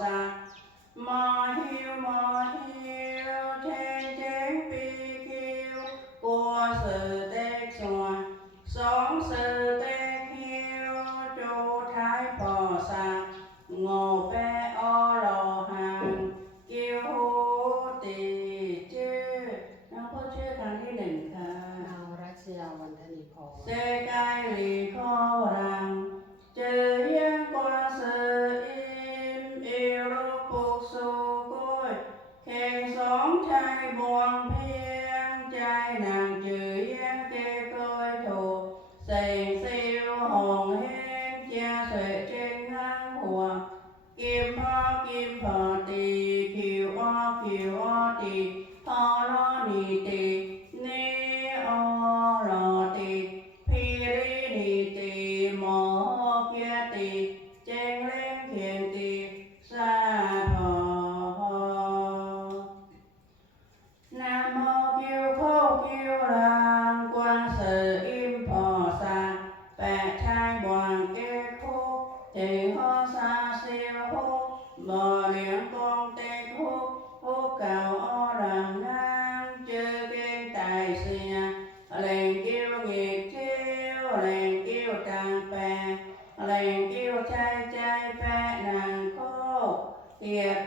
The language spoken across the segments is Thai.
妈妈 แหลงกี่ยวชายใจแปะนางโคเตียบ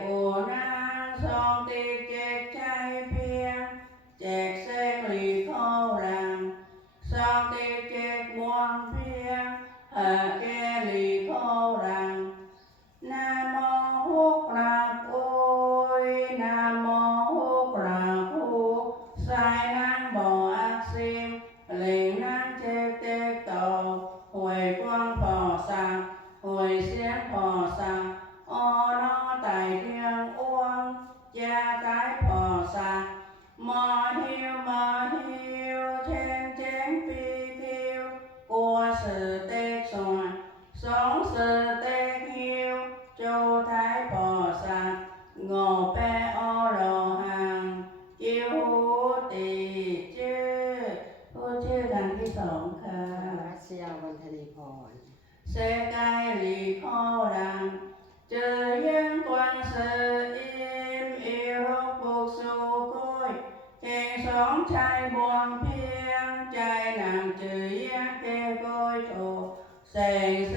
sơ tê hiếu châu thái bò sạc ngô bè ô lô hàng chiêu ผู้ชื่อดังที่สองค่ะรัชยาวันธนีพรเซกายลีโคดังเจอเยี่ยงกวางเซอิมอิรบุกสูกุยเอสองชายบวงเพียงใจนาเจอเยี่ยงเกโกยโทเสงเซ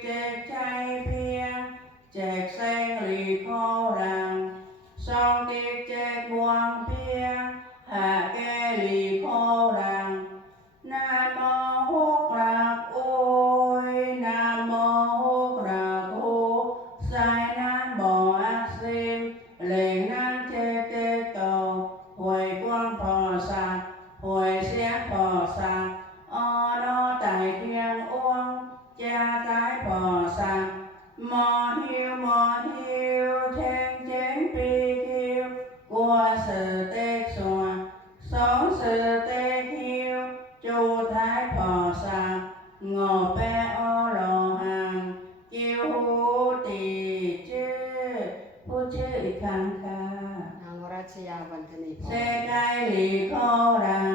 ังออนอไตเทียงอ้วงแจซ้ายพอสังมอหิวมอหิวเทงเจงปีคิวกลัวเสือเตกสัวสองเสือเตกหิวจูท้ายพอสังงอแปออรอหังกิวหูตีชื่อผู้ชื่ออีกครั้งค่ะนางราชยาวันทนีพรเสกายลีโครา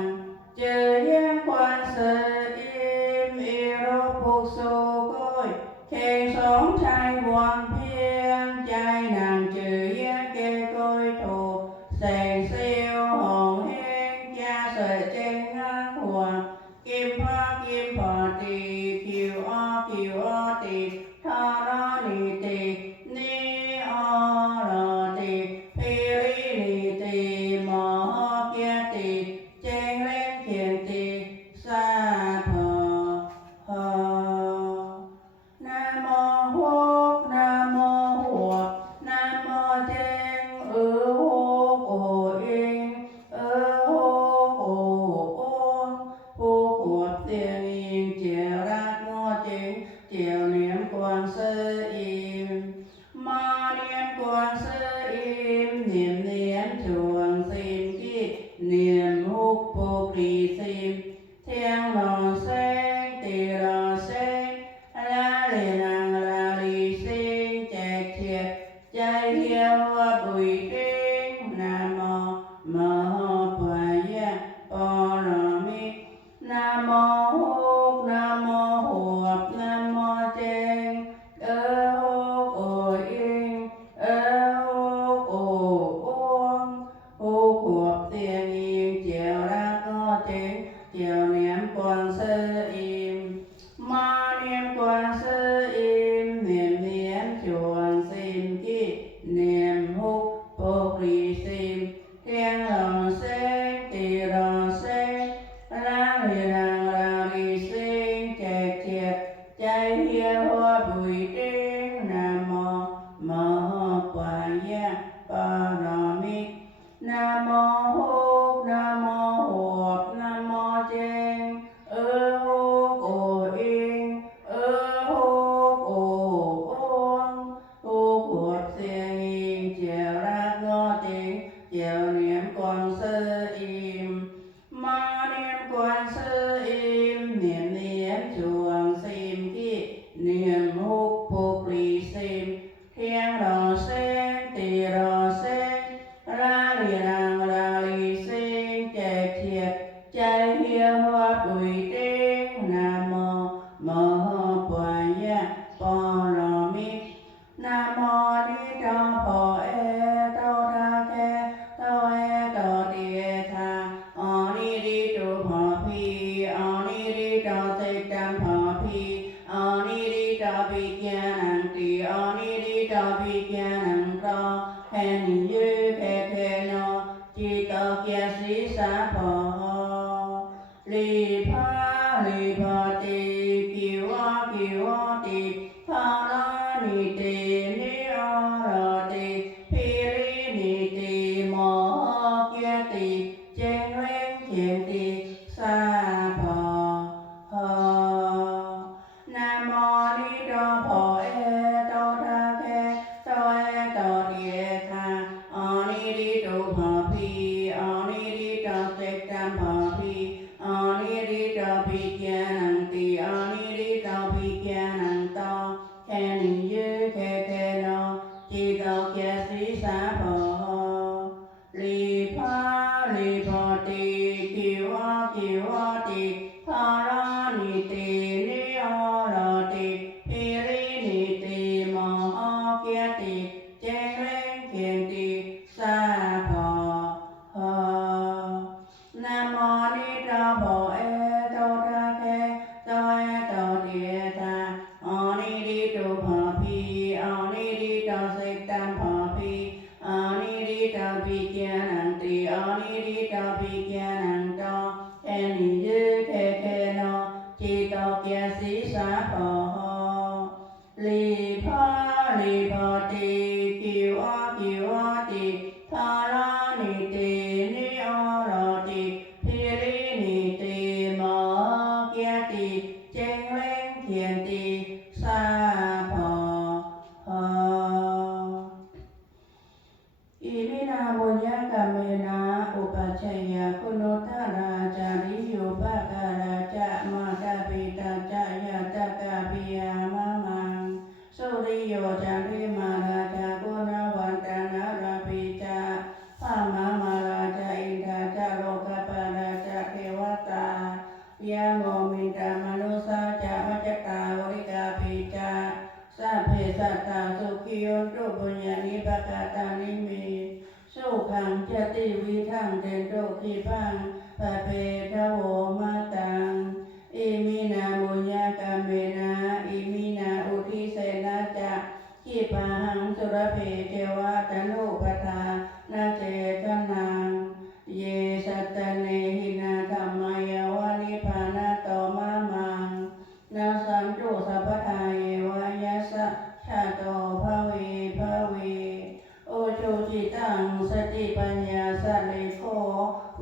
也有这。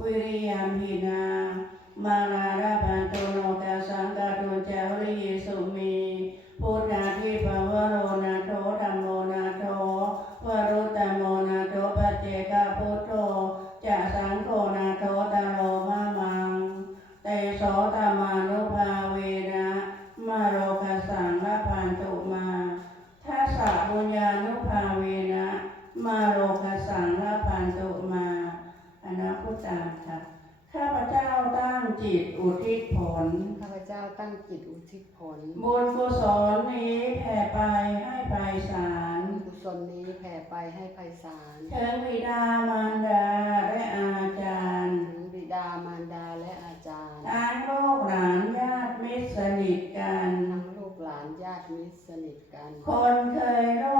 วิริยมหินา มาลาราปันโตโนตาสังกาตุจาวริยสุมีพุทธาทิภวโรนาโตธรรมโมนาโตวรุตตโมนาโตปเจกาพุทโธจะสังโฆนาโตตโลมามังเตโสตมานุภาเวนะมาโรคสังละพันตุมาทัสสะบุญญานุภาเวนะมาโรคสังละพันตุมา อนาคตาค่ะ ข้าพเจ้าตั้งจิตอุทิศผล ข้าพเจ้าตั้งจิตอุทิศผล บุญกุศลนี้แผ่ไปให้ไพสาล กุศลนี้แผ่ไปให้ไพสารเถิงบิดามารดาและอาจารย์บิดามารดาและอาจารย์ทั้งลูกหลานญาติมิตรสนิทกัน ทั้งลูกหลานญาติมิตรสนิทกัน คนเคยร่